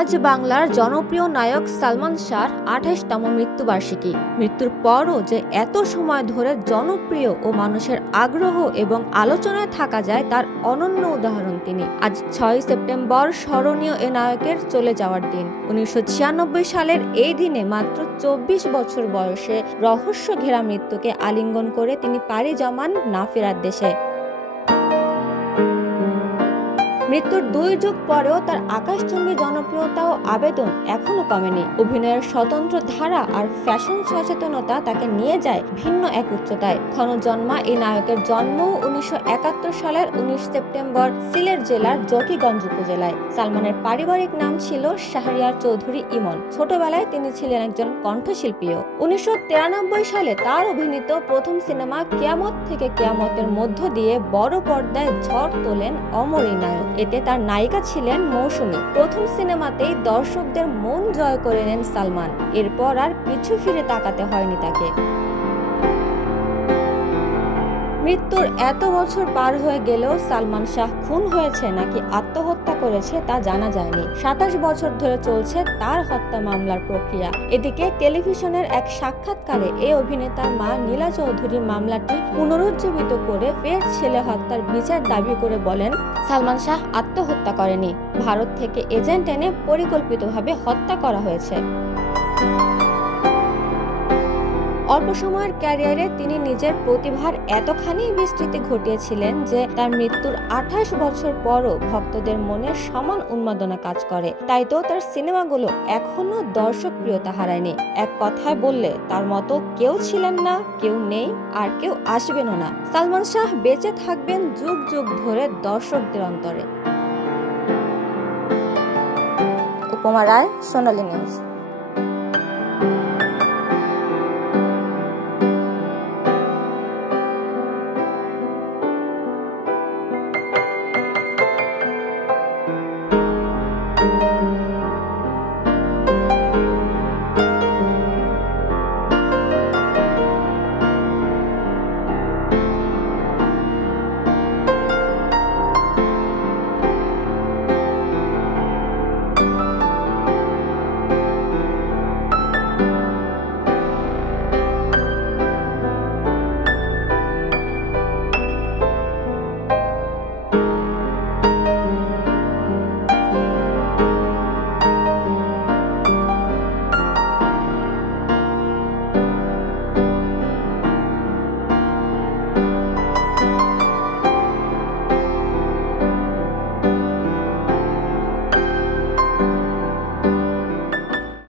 আজ বাংলার জনপ্রিয় নায়ক সালমান শাহর ২৮তম মৃত্যুবার্ষিকী। মৃত্যুর পরও যে এত সময় ধরে জনপ্রিয় ও মানুষের আগ্রহ এবং আলোচনায় থাকা যায় তার অনন্য উদাহরণ তিনি। আজ ৬ সেপ্টেম্বর স্মরণীয় এ নায়কের চলে যাওয়ার দিন। ১৯৯৬ সালের এই দিনে মাত্র ২৪ বছর বয়সে রহস্য ঘেরা মৃত্যুকে আলিঙ্গন করে তিনি পাড়ি জমান না ফেরার দেশে। মৃত্যুর ২ যুগ পরেও তার আকাশচুম্বী জনপ্রিয়তা ও আবেদন এখনো কমেনি। অভিনয়ের স্বতন্ত্র ধারা আর ফ্যাশন সচেতনতা তাকে নিয়ে যায় ভিন্ন এক উচ্চতায়। ক্ষণজন্মা এই নায়কের জন্ম ১৯৭১ সালের ১৯ সেপ্টেম্বর সিলেট জেলার জকিগঞ্জ উপজেলায়। সালমানের পারিবারিক নাম ছিল শাহরিয়ার চৌধুরী ইমন। ছোটবেলায় তিনি ছিলেন একজন কণ্ঠশিল্পীও। ১৯৯৩ সালে তার অভিনীত প্রথম সিনেমা কিয়ামত থেকে কিয়ামতের মধ্য দিয়ে বড় পর্দায় ঝড় তোলেন অমর এই নায়ক। এতে তার নায়িকা ছিলেন মৌসুমী। প্রথম সিনেমাতেই দর্শকদের মন জয় করে নেন সালমান। এরপর আর পিছু ফিরে তাকাতে হয়নি তাকে। মৃত্যুর এত বছর পার হয়ে গেলেও সালমান শাহ খুন হয়েছে নাকি আত্মহত্যা করেছে তা জানা যায়নি। ২৭ বছর ধরে চলছে তার হত্যা মামলার প্রক্রিয়া। এদিকে টেলিভিশনের এক সাক্ষাৎকারে এই অভিনেতার মা নীলা চৌধুরী মামলাটি পুনরুজ্জীবিত করে ফের ছেলে হত্যার বিচার দাবি করে বলেন, সালমান শাহ আত্মহত্যা করেনি, ভারত থেকে এজেন্ট এনে পরিকল্পিতভাবে হত্যা করা হয়েছে। অল্প সময়ের ক্যারিয়ারে তিনি নিজের প্রতিভার এতখানি বিস্তৃতি ঘটিয়েছিলেন যে তার মৃত্যুর ২৮ বছর পরও ভক্তদের মনে সমান উন্মাদনা কাজ করে। তাই তো তার সিনেমাগুলো এখনো দর্শকপ্রিয়তা হারায়নি। এক কথায় বললে তার মতো কেউ ছিলেন না, কেউ নেই, আর কেউ আসবেনও না। সালমান শাহ বেঁচে থাকবেন যুগ যুগ ধরে দর্শকদের অন্তরে। উপমা রায়, সোনালী নিউজ।